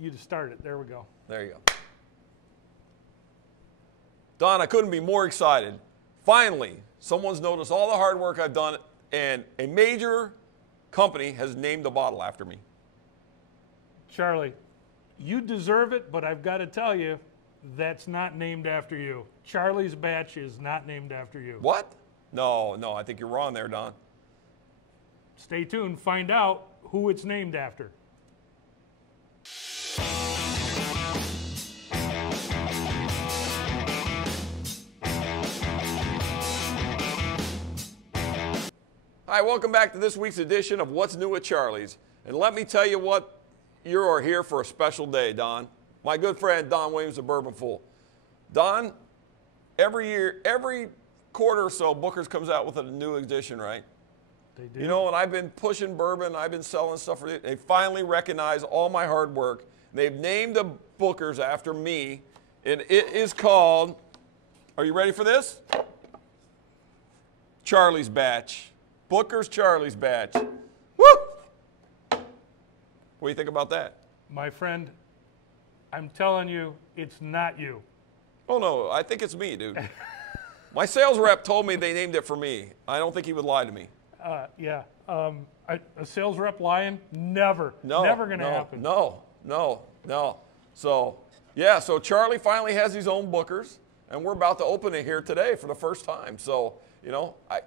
you to start it. There we go. There you go. Don, I couldn't be more excited. Finally, someone's noticed all the hard work I've done, and a major company has named a bottle after me. Charlie, you deserve it, but I've got to tell you, that's not named after you. Charlie's Batch is not named after you. What? No, I think you're wrong there, Don. Stay tuned, find out who it's named after. Hi, welcome back to this week's edition of What's New at Charlie's. And let me tell you what, you are here for a special day, Don. My good friend, Don Williams, the Bourbon Fool. Don, every year, every quarter or so, Booker's comes out with a new edition, right? They do. You know, and I've been pushing bourbon, I've been selling stuff for it. They finally recognize all my hard work. They've named the Booker's after me, and it is called, are you ready for this? Charlie's Batch. Booker's Charlie's Batch. Woo! What do you think about that? My friend, I'm telling you, it's not you. Oh, no, I think it's me, dude. My sales rep told me they named it for me. I don't think he would lie to me. Yeah. A sales rep lying? Never. No. Never going to happen. No. So, yeah, so Charlie finally has his own Booker's, and we're about to open it here today for the first time. So, you know, I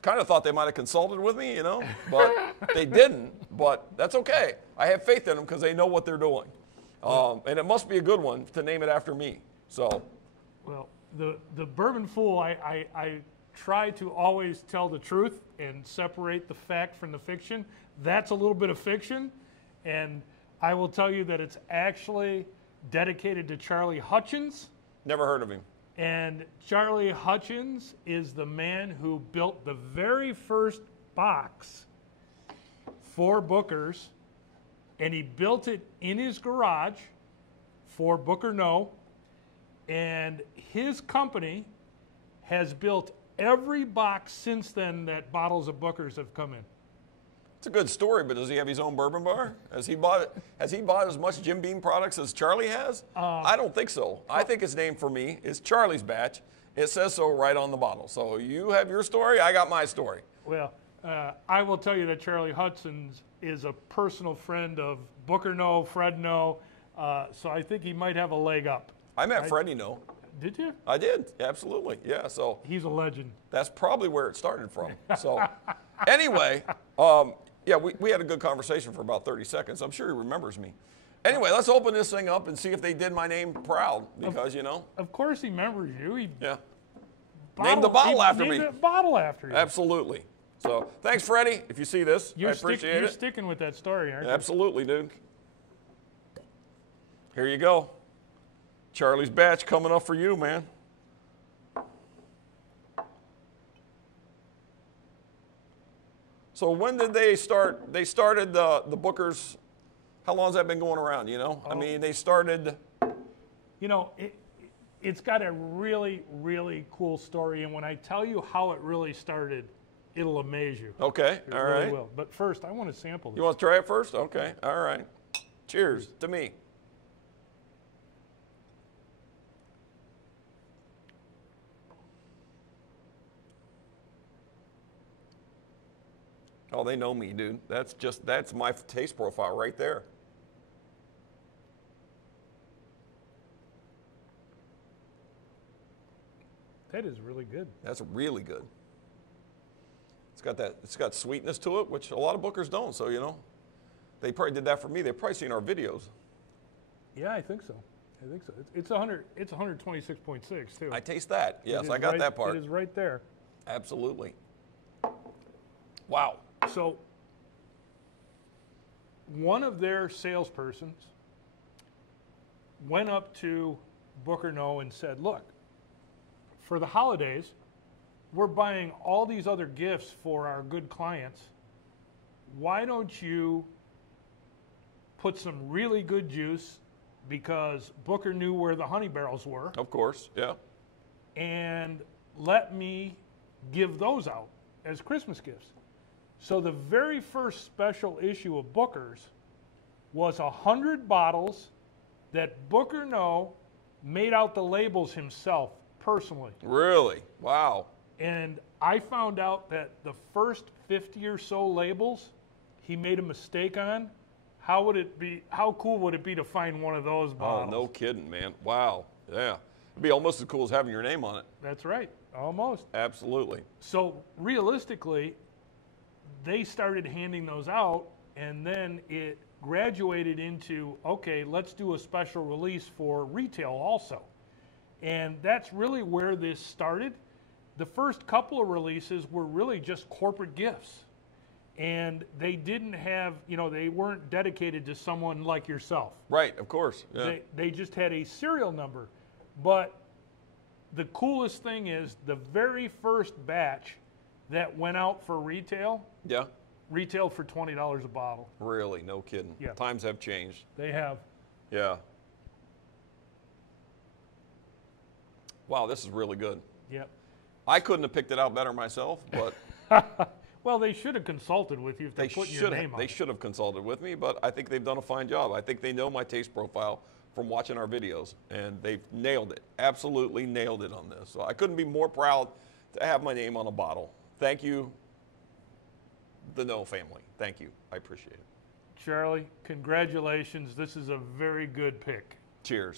kind of thought they might have consulted with me, you know, but they didn't. But that's okay. I have faith in them because they know what they're doing. And it must be a good one to name it after me. So, well, the Bourbon Fool, I try to always tell the truth and separate the fact from the fiction. That's a little bit of fiction, and I will tell you that it's actually dedicated to Charlie Hutchins. never heard of him. And Charlie Hutchins is the man who built the very first box for Booker's, and he built it in his garage for Booker No, and his company has built every box since then that bottles of Booker's have come in. It's a good story, but does he have his own bourbon bar? Has he bought as much Jim Beam products as Charlie has? I don't think so. I think it's named for me. It's Charlie's Batch. It says so right on the bottle. So you have your story, I got my story. Well, I will tell you that Charlie Hutchins is a personal friend of Booker No, Fred No, so I think he might have a leg up. I met Freddie No. Did you? I did, absolutely, yeah. So he's a legend. That's probably where it started from. So anyway, yeah, we had a good conversation for about 30 seconds. I'm sure he remembers me. Anyway, let's open this thing up and see if they did my name proud, because, you know. Of course he remembers you. Named the bottle after me. Named the bottle after you. Absolutely. So thanks, Freddie, if you see this. I appreciate it. You're sticking with that story, aren't you? Absolutely, dude. Here you go. Charlie's Batch coming up for you, man. So when did they start? They started the Booker's. How long has that been going around, you know? I mean, they started. You know, it's got a really, really cool story. And when I tell you how it really started, it'll amaze you. Okay, all right. It really will. But first, I want to sample this. You want to try it first? Okay, all right. Cheers to me. Oh, they know me, dude. That's my taste profile right there. That is really good. That's really good. It's got sweetness to it, which a lot of Bookers don't. So, you know, they probably did that for me. They've probably seen our videos. Yeah, I think so. It's 126.6 too. I taste that. Yes, I got that part. It is right there. Absolutely. Wow. So one of their salespersons went up to Booker No and said, look, for the holidays, we're buying all these other gifts for our good clients. Why don't you put some really good juice, because Booker knew where the honey barrels were. Of course, yeah. And let me give those out as Christmas gifts. So the very first special issue of Booker's was 100 bottles that Booker No made out the labels himself personally. Really? Wow. And I found out that the first 50 or so labels he made a mistake on. How cool would it be to find one of those bottles? Oh, no kidding, man. Wow. Yeah. It'd be almost as cool as having your name on it. That's right. Almost. Absolutely. So realistically, they started handing those out, and then it graduated into, okay, let's do a special release for retail also. And that's really where this started. The first couple of releases were really just corporate gifts. And they didn't have, they weren't dedicated to someone like yourself. Right, of course. Yeah. They just had a serial number. But the coolest thing is the very first batch that went out for retail, Yeah. retailed for $20 a bottle. Really, no kidding. Yeah. Times have changed. They have. Yeah. Wow, this is really good. Yep. I couldn't have picked it out better myself, but Well, they should have consulted with you if they're putting your name on they it. should have consulted with me, but I think they've done a fine job. I think they know my taste profile from watching our videos, and they've nailed it, absolutely nailed it on this. So I couldn't be more proud to have my name on a bottle. Thank you, the No family. Thank you. I appreciate it. Charlie, congratulations. This is a very good pick. Cheers.